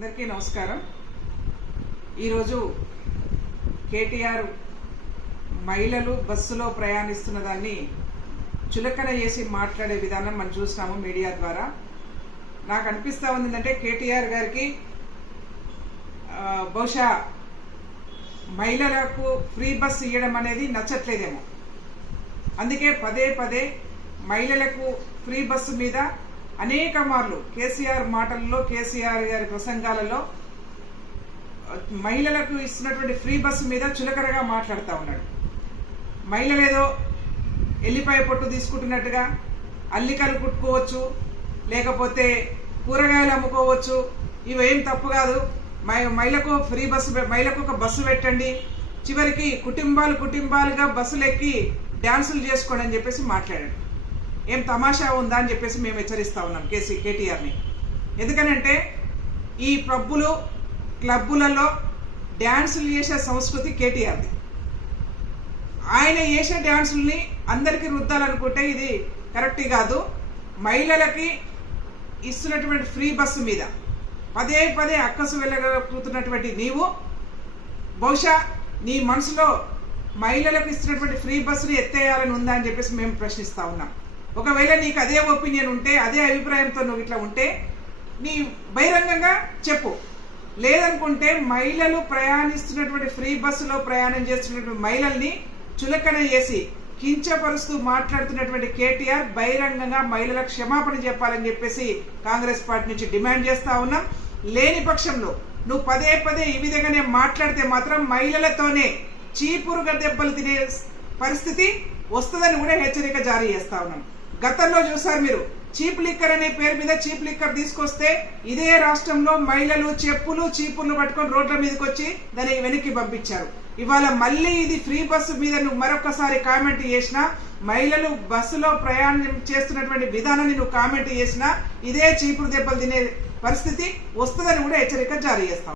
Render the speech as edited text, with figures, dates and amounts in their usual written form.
అందరికీ నమస్కారం। ఈరోజు కేటీఆర్ మహిళలు బస్సులో ప్రయాణిస్తున్న దాన్ని చులకన చేసి మాట్లాడే విధానం మనం చూస్తాము మీడియా ద్వారా। నాకు అనిపిస్తా ఉంది అంటే కేటీఆర్ గారికి బహుశా మహిళలకు ఫ్రీ బస్ ఇవ్వడం అనేది నచ్చట్లేదేమో, అందుకే పదే పదే మహిళలకు ఫ్రీ బస్సు మీద అనేక మార్లు కేసీఆర్ మాటల్లో, కేసీఆర్ గారి ప్రసంగాలలో మహిళలకు ఇస్తున్నటువంటి ఫ్రీ బస్సు మీద చులకనగా మాట్లాడుతూ ఉన్నాడు। మహిళలు ఏదో ఎల్లిపాయ పొట్టు తీసుకుంటున్నట్టుగా అల్లికలు కుట్టుకోవచ్చు, లేకపోతే కూరగాయలు అమ్ముకోవచ్చు, ఇవేం తప్పు కాదు, మహిళకు ఫ్రీ బస్సు, మహిళకు ఒక బస్సు పెట్టండి, చివరికి కుటుంబాలుగా బస్సులు ఎక్కి డ్యాన్సులు చేసుకోండి అని చెప్పేసి మాట్లాడాడు। ఏం తమాషా ఉందా అని చెప్పేసి మేము హెచ్చరిస్తా ఉన్నాం కేటీఆర్ని। ఎందుకనంటే ఈ పబ్బులు క్లబ్బులలో డ్యాన్సులు చేసే సంస్కృతి కేటీఆర్ది। ఆయన చేసే డ్యాన్సుల్ని అందరికీ రుద్దాలనుకుంటే ఇది కరెక్ట్ కాదు। మహిళలకి ఇస్తున్నటువంటి ఫ్రీ బస్సు మీద పదే పదే అక్కసు వెళ్ళగలుగుతున్నటువంటి నీవు బహుశా నీ మనసులో మహిళలకు ఇస్తున్నటువంటి ఫ్రీ బస్సుని ఎత్తేయాలని ఉందా అని చెప్పేసి మేము ప్రశ్నిస్తా ఉన్నాం। ఒకవేళ నీకు అదే ఒపీనియన్ ఉంటే, అదే అభిప్రాయంతో నువ్వు ఇట్లా ఉంటే నీ బహిరంగంగా చెప్పు, లేదనుకుంటే మహిళలు ప్రయాణిస్తున్నటువంటి ఫ్రీ బస్సులో ప్రయాణం చేస్తున్నటువంటి మహిళల్ని చులకన చేసి కించపరుస్తూ మాట్లాడుతున్నటువంటి కేటీఆర్ బహిరంగంగా మహిళలకు క్షమాపణ చెప్పాలని చెప్పేసి కాంగ్రెస్ పార్టీ నుంచి డిమాండ్ చేస్తా ఉన్నాం। లేని పక్షంలో నువ్వు పదే పదే ఈ విధంగానే మాట్లాడితే మాత్రం మహిళలతోనే చీపురుగా దెబ్బలు తినే పరిస్థితి వస్తుందని కూడా హెచ్చరిక జారీ చేస్తా ఉన్నాం। గతంలో చూసారు మీరు, చీప్ లిక్కర్ అనే పేరు మీద చీప్ లిక్కర్ తీసుకొస్తే ఇదే రాష్ట్రంలో మహిళలు చీపుర్లు పట్టుకొని రోడ్ల మీదకి వచ్చి దాన్ని వెనక్కి పంపించారు। ఇవాళ మళ్ళీ ఇది ఫ్రీ బస్సు మీద నువ్వు మరొకసారి కామెంట్ చేసినా, మహిళలు బస్సులో ప్రయాణం చేస్తున్నటువంటి విధానాన్ని నువ్వు కామెంట్ చేసినా ఇదే చీపురు దెబ్బలు తినే పరిస్థితి వస్తుందని కూడా హెచ్చరిక జారీ చేస్తాం।